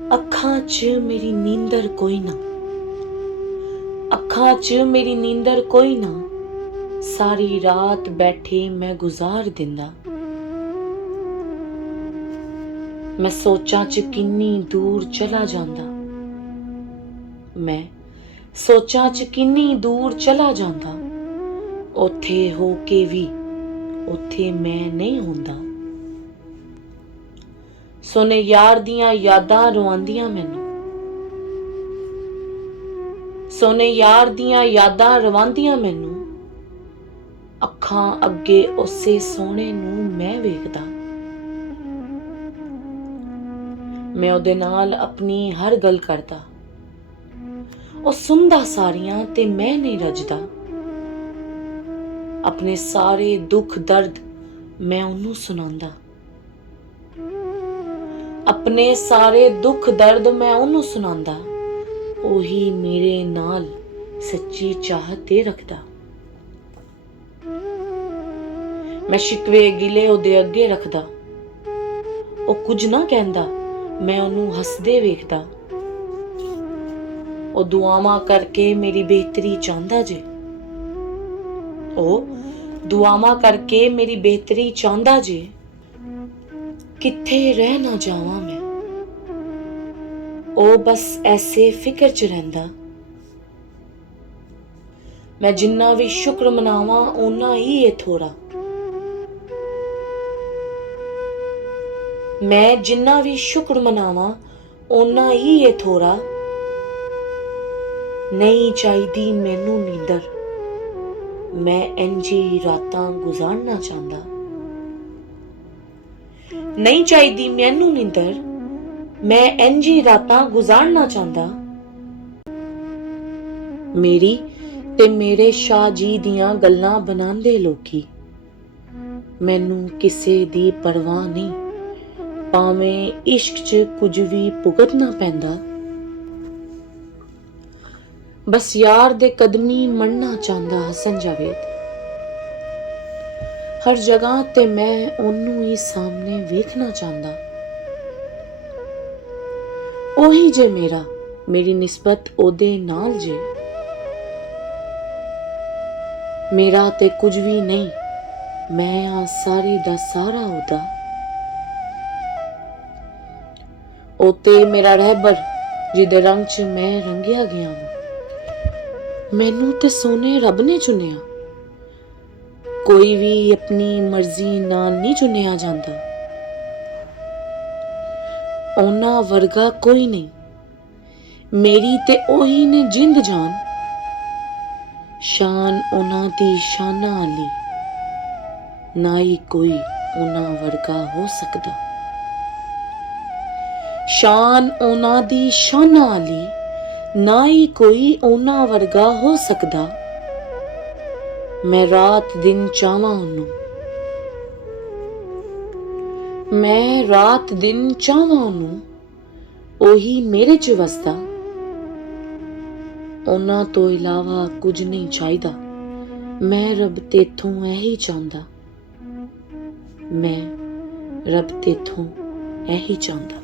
ਅੱਖਾਂ 'ਚ ਮੇਰੀ ਨੀਂਦਰ ਕੋਈ ਨਾ, ਅੱਖਾਂ 'ਚ ਮੇਰੀ ਨੀਂਦਰ ਕੋਈ ਨਾ, ਸਾਰੀ ਰਾਤ ਬੈਠੇ ਮੈਂ ਗੁਜ਼ਾਰ ਦਿੰਦਾ। ਮੈਂ ਸੋਚਾਂ 'ਚ ਕਿੰਨੀ ਦੂਰ ਚਲਾ ਜਾਂਦਾ, ਮੈਂ ਸੋਚਾਂ 'ਚ ਕਿੰਨੀ ਦੂਰ ਚਲਾ ਜਾਂਦਾ, ਉੱਥੇ ਹੋ ਕੇ ਵੀ ਉੱਥੇ ਮੈਂ ਨਹੀਂ ਹੁੰਦਾ। ਸੋਨੇ ਯਾਰ ਦੀਆਂ ਯਾਦਾਂ ਰਵਾਂਦੀਆਂ ਮੈਨੂੰ, ਸੋਨੇ ਯਾਰ ਦੀਆਂ ਯਾਦਾਂ ਰਵਾਂਦੀਆਂ ਮੈਨੂੰ, ਅੱਖਾਂ ਅੱਗੇ ਉਸੇ ਸੋਹਣੇ ਨੂੰ ਮੈਂ ਵੇਖਦਾ। ਮੈਂ ਉਹਦੇ ਨਾਲ ਆਪਣੀ ਹਰ ਗੱਲ ਕਰਦਾ, ਉਹ ਸੁਣਦਾ ਸਾਰੀਆਂ ਤੇ ਮੈਂ ਨਹੀਂ ਰੱਜਦਾ। ਆਪਣੇ ਸਾਰੇ ਦੁੱਖ ਦਰਦ ਮੈਂ ਉਹਨੂੰ ਸੁਣਾਉਂਦਾ, ਆਪਣੇ ਸਾਰੇ ਦੁੱਖ ਦਰਦ ਮੈਂ ਉਹਨੂੰ ਸੁਣਾਉਂਦਾ। ਉਹੀ ਮੇਰੇ ਨਾਲ ਸੱਚੀ ਚਾਹਤ ਤੇ ਰੱਖਦਾ। ਮੈਂ ਸ਼ਿਕਵੇ ਗਿਲੇ ਉਹਦੇ ਅੱਗੇ ਰੱਖਦਾ, ਉਹ ਕੁਝ ਨਾ ਕਹਿੰਦਾ, ਮੈਂ ਉਹਨੂੰ ਹੱਸਦੇ ਵੇਖਦਾ। ਉਹ ਦੁਆਵਾਂ ਕਰਕੇ ਮੇਰੀ ਬਿਹਤਰੀ ਚਾਹੁੰਦਾ ਜੇ, ਉਹ ਦੁਆਵਾਂ ਕਰਕੇ ਮੇਰੀ ਬਿਹਤਰੀ ਚਾਹੁੰਦਾ ਜੇ। ਕਿੱਥੇ ਰਹਿ ਨਾ ਜਾਵਾਂ ਮੈਂ, ਉਹ ਬਸ ਐਸੇ ਫਿਕਰ 'ਚ ਰਹਿੰਦਾ। ਮੈਂ ਜਿੰਨਾ ਵੀ ਸ਼ੁਕਰ ਮਨਾਵਾਂ ਓਨਾ ਹੀ ਇਹ ਥੋੜਾ, ਮੈਂ ਜਿੰਨਾ ਵੀ ਸ਼ੁਕਰ ਮਨਾਵਾਂ ਓਨਾ ਹੀ ਇਹ ਥੋੜਾ। ਨਹੀਂ ਚਾਹੀਦੀ ਮੈਨੂੰ ਨੀਂਦਰ, ਮੈਂ ਇੰਝ ਹੀ ਰਾਤਾਂ ਗੁਜ਼ਾਰਨਾ ਚਾਹੁੰਦਾ। ਨਹੀਂ ਚਾਹੀਦੀ ਮੈਨੂੰ ਨੀਂਦਰ, ਮੈਂ ਇੰਝ ਹੀ ਰਾਤਾਂ ਗੁਜ਼ਾਰਨਾ ਚਾਹੁੰਦਾ। ਮੇਰੀ ਤੇ ਮੇਰੇ ਸ਼ਾਹ ਜੀ ਦੀਆਂ ਗੱਲਾਂ ਬਣਾਉਂਦੇ ਲੋਕੀ, ਮੈਨੂੰ ਕਿਸੇ ਦੀ ਪਰਵਾਹ ਨਹੀਂ, ਭਾਵੇਂ ਇਸ਼ਕ 'ਚ ਕੁਝ ਵੀ ਭੁਗਤਣਾ ਪੈਂਦਾ। ਬਸ ਯਾਰ ਦੇ ਕਦਮੀ ਮੰਨਣਾ ਚਾਹੁੰਦਾ ਹਸਨ ਜਾਵੇਦ, ਹਰ ਜਗ੍ਹਾ ਤੇ ਮੈਂ ਉਹਨੂੰ ਹੀ ਸਾਹਮਣੇ ਵੇਖਣਾ ਚਾਹੁੰਦਾ। ਉਹੀ ਜੇ ਮੇਰੀ ਨਿਸਬਤ ਉਹਦੇ ਨਾਲ ਜੇ, ਮੇਰਾ ਤੇ ਕੁਝ ਵੀ ਨਹੀਂ, ਮੈਂ ਆ ਸਾਰੇ ਦਾ ਸਾਰਾ ਉਹਦਾ। ਉਹ ਤੇ ਮੇਰਾ ਰਹਿਬਰ ਜਿਹਦੇ ਰੰਗ 'ਚ ਮੈਂ ਰੰਗਿਆ ਗਿਆ ਵਾਂ। ਮੈਨੂੰ ਤੇ ਸੋਨੇ ਰੱਬ ਨੇ ਚੁਣਿਆ, ਕੋਈ ਵੀ ਆਪਣੀ ਮਰਜ਼ੀ ਨਾਲ ਨਹੀਂ ਚੁਣਿਆ ਜਾਂਦਾ। ਉਹਨਾਂ ਵਰਗਾ ਕੋਈ ਨਹੀਂ, ਮੇਰੀ ਤੇ ਉਹੀ ਨੇ ਜਿੰਦ ਜਾਨ। ਸ਼ਾਨ ਉਹਨਾਂ ਦੀ ਸ਼ਾਨਾਂ ਵਾਲੀ, ਨਾ ਹੀ ਕੋਈ ਉਹਨਾਂ ਵਰਗਾ ਹੋ ਸਕਦਾ। ਸ਼ਾਨ ਉਹਨਾਂ ਦੀ ਸ਼ਾਨਾਂ ਵਾਲੀ, ਨਾ ਹੀ ਕੋਈ ਉਹਨਾਂ ਵਰਗਾ ਹੋ ਸਕਦਾ। ਮੈਂ ਰਾਤ ਦਿਨ ਚਾਹਵਾਂ ਉਹਨੂੰ, ਮੈਂ ਰਾਤ ਦਿਨ ਚਾਹਵਾਂ ਉਹਨੂੰ, ਉਹੀ ਮੇਰੇ 'ਚ ਵਸਦਾ। ਉਹਨਾਂ ਤੋਂ ਇਲਾਵਾ ਕੁਝ ਨਹੀਂ ਚਾਹੀਦਾ, ਮੈਂ ਰੱਬ ਤੇਥੋਂ ਇਹੀ ਚਾਹੁੰਦਾ, ਮੈਂ ਰੱਬ ਤੇਥੋਂ ਇਹੀ ਚਾਹੁੰਦਾ।